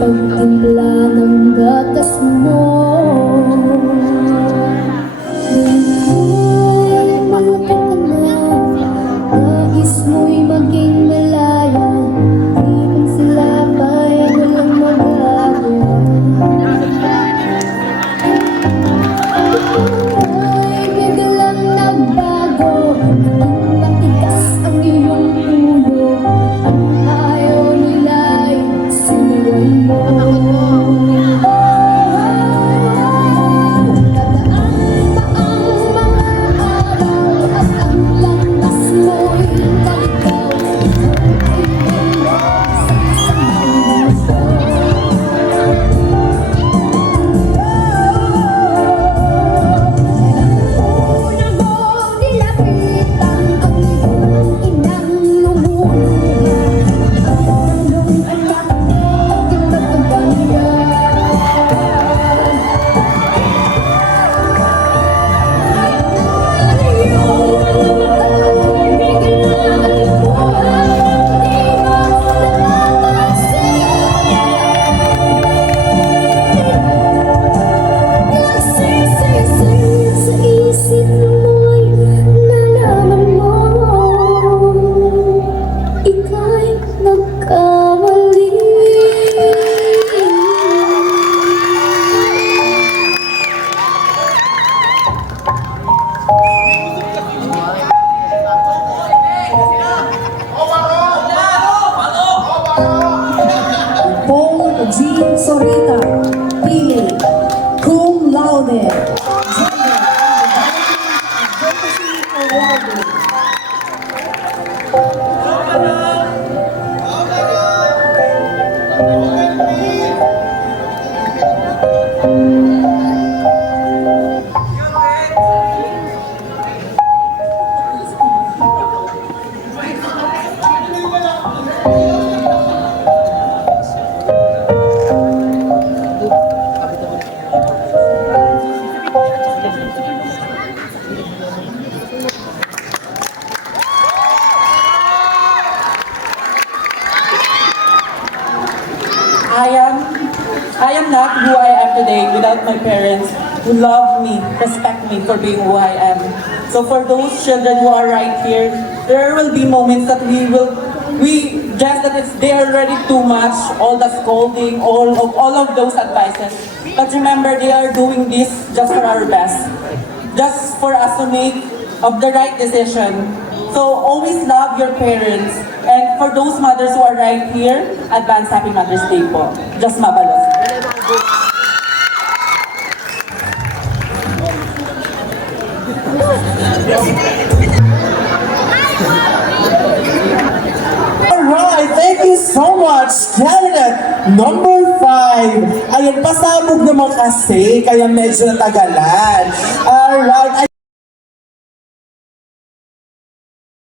Pagtimpla ng gatas mo, buhay malaki ka na, nais mo'y maging malaya, di man sila kaya walang magagawa. Buhay biglang nagbago, naging matigas ang iyong ulo, ang ayaw nila'y sinuway mo. Jean Sorita, PA, cum laude, gender, advocacy awarded. I am not who I am today without my parents who love me, respect me for being who I am. So for those children who are right here, there will be moments that we just that they are already too much, all the scolding, all of those advices. But remember, they are doing this just for our best, just for us to make of the right decision. So always love your parents. And for those mothers who are right here, advance Happy Mother's Day po. Just mabalos. Alright, thank you so much, candidate number 5. Ayun, pasabog naman kasi, kaya medyo natagalan. Alright.